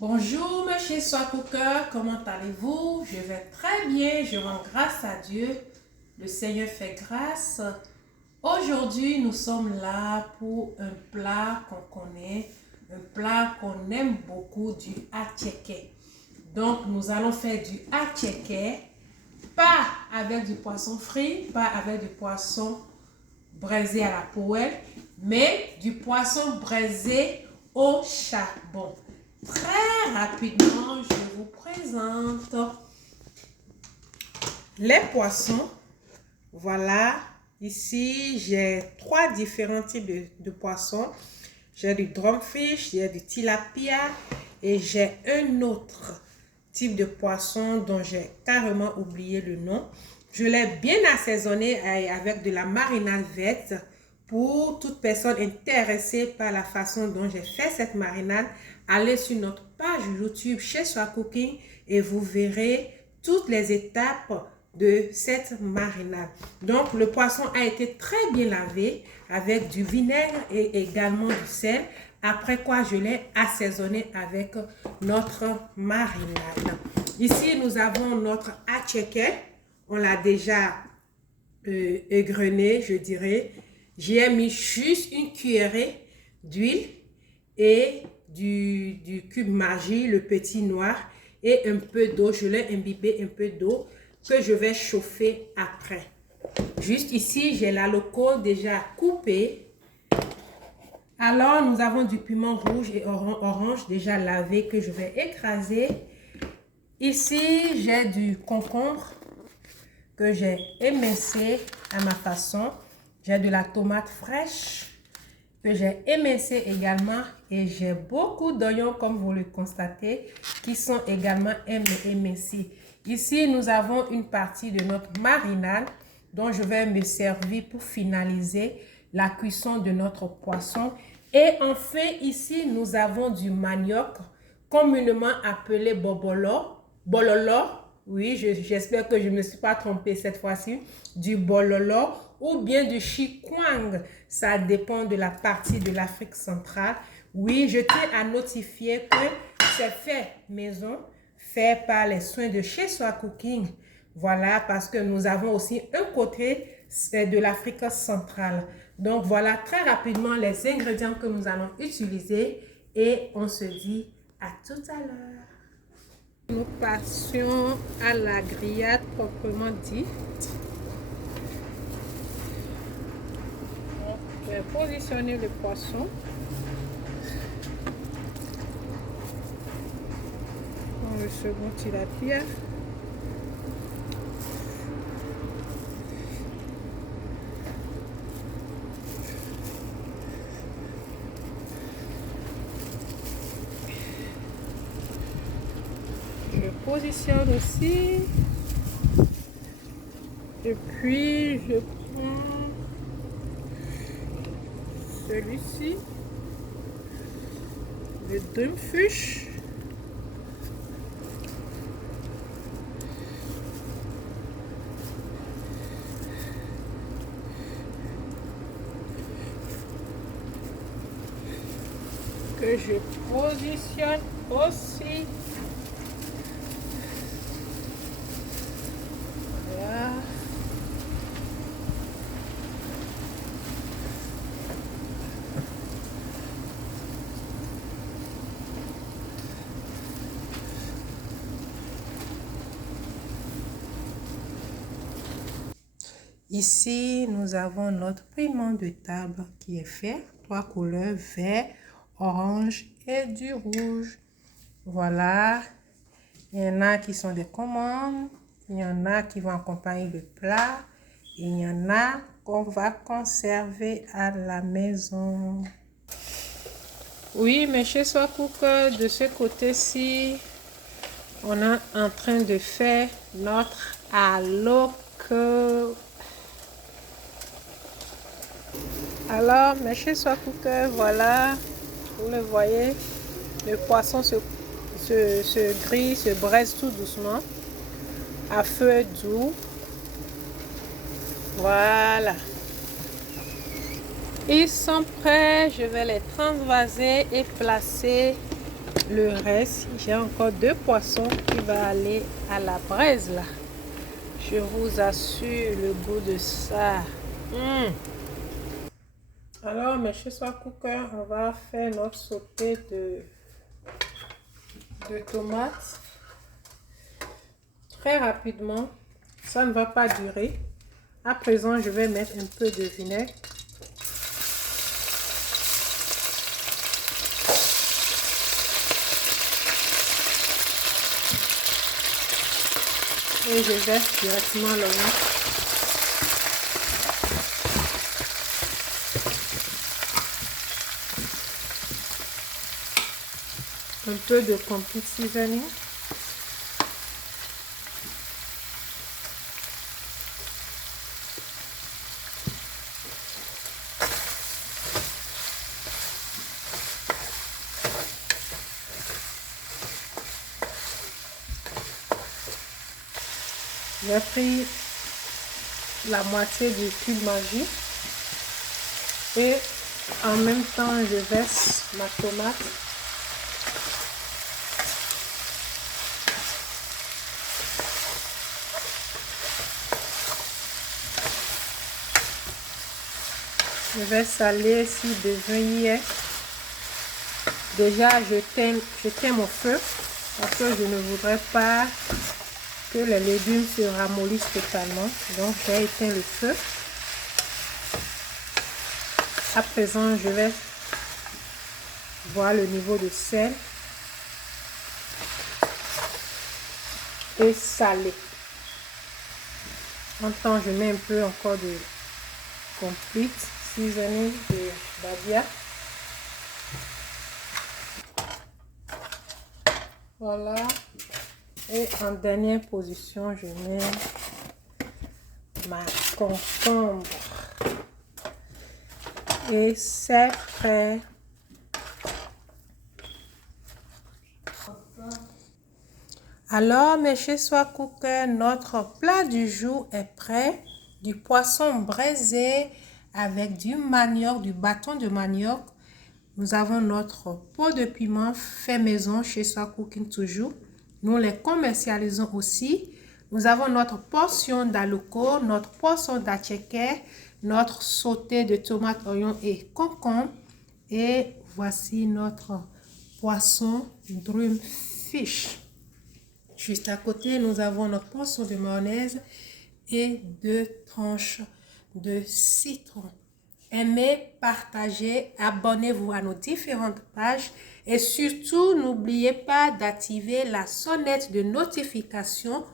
Bonjour, monsieur Swacooker, comment allez-vous? Je vais très bien, je rends grâce à Dieu. Le Seigneur fait grâce. Aujourd'hui, nous sommes là pour un plat qu'on connaît, un plat qu'on aime beaucoup, du attiéké. Donc, nous allons faire du attiéké, pas avec du poisson frit, pas avec du poisson braisé à la poêle, mais du poisson braisé au charbon. Très rapidement, je vous présente les poissons. Voilà, ici j'ai trois différents types de poissons. J'ai du drumfish, j'ai du tilapia et j'ai un autre type de poisson dont j'ai carrément oublié le nom. Je l'ai bien assaisonné avec de la marinade verte. Pour toute personne intéressée par la façon dont j'ai fait cette marinade, allez sur notre page YouTube chez Swacooking et vous verrez toutes les étapes de cette marinade. Donc, le poisson a été très bien lavé avec du vinaigre et également du sel. Après quoi, je l'ai assaisonné avec notre marinade. Ici, nous avons notre attiéké. On l'a déjà égrené, je dirais. J'ai mis juste une cuillerée d'huile et du cube Maggi, le petit noir, et un peu d'eau. Je l'ai imbibé un peu d'eau que je vais chauffer après. Juste ici, j'ai la loco déjà coupée. Alors, nous avons du piment rouge et orange déjà lavé que je vais écraser. Ici, j'ai du concombre que j'ai émincé à ma façon. J'ai de la tomate fraîche que j'ai émincé également et j'ai beaucoup d'oignons comme vous le constatez qui sont également émincés. Ici, nous avons une partie de notre marinade dont je vais me servir pour finaliser la cuisson de notre poisson. Et enfin, ici, nous avons du manioc communément appelé bololo. Oui, j'espère que je ne me suis pas trompée cette fois-ci. Du bololo ou bien du chikwang. Ça dépend de la partie de l'Afrique centrale. Oui, je tiens à notifier que c'est fait maison, fait par les soins de chez Swacooking. Voilà, parce que nous avons aussi un côté de l'Afrique centrale. Donc, voilà très rapidement les ingrédients que nous allons utiliser et on se dit à tout à l'heure. Nous passions à la grillade proprement dit. Je vais positionner le poisson. Dans le second tilapia. Je positionne aussi. Et puis je prends celui-ci, le drumfish. Que je positionne aussi. Voilà. Ici, nous avons notre piment de table qui est fait. 3 couleurs, vert, orange et du rouge. Voilà. Il y en a qui sont des commandes. Il y en a qui vont accompagner le plat. Et il y en a qu'on va conserver à la maison. Oui, mais chez Swacooker, de ce côté-ci, on est en train de faire notre aloke. Alors, mais chez Swacooker, voilà, vous le voyez, le poisson se grille, se braise tout doucement, à feu doux. Voilà. Ils sont prêts, je vais les transvaser et placer le reste. J'ai encore 2 poissons qui vont aller à la braise là. Je vous assure le goût de ça. Alors, mes chez soi cooker, on va faire notre sauté de tomates très rapidement. Ça ne va pas durer. À présent, je vais mettre un peu de vinaigre. Et je verse directement l'oignon. Un peu de complete seasoning. J'ai pris la moitié du cube Maggi et en même temps je verse ma tomate. Je vais saler s'il besoin y est. Déjà j'éteins mon feu parce que je ne voudrais pas que les légumes se ramollissent totalement. Donc j'ai éteint le feu. À présent, je vais voir le niveau de sel et saler. En temps, je mets un peu encore de complete seasoning de Bavia. Voilà. Et en dernière position, je mets ma concombre. Et c'est prêt. Alors, mes chez soi cooker, notre plat du jour est prêt. Du poisson braisé avec du manioc, du bâton de manioc. Nous avons notre pot de piment fait maison chez soi cooking toujours. Nous les commercialisons aussi. Nous avons notre portion d'aloko, notre portion d'attiéké, notre sauté de tomates, oignons et concombres. Et voici notre poisson drum fish. Juste à côté, nous avons notre portion de mayonnaise et 2 tranches de citron. Aimez, partagez, abonnez-vous à nos différentes pages et surtout, n'oubliez pas d'activer la sonnette de notification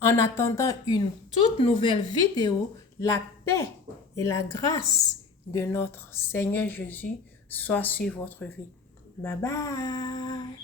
en attendant une toute nouvelle vidéo. La paix et la grâce de notre Seigneur Jésus soient sur votre vie. Bye bye!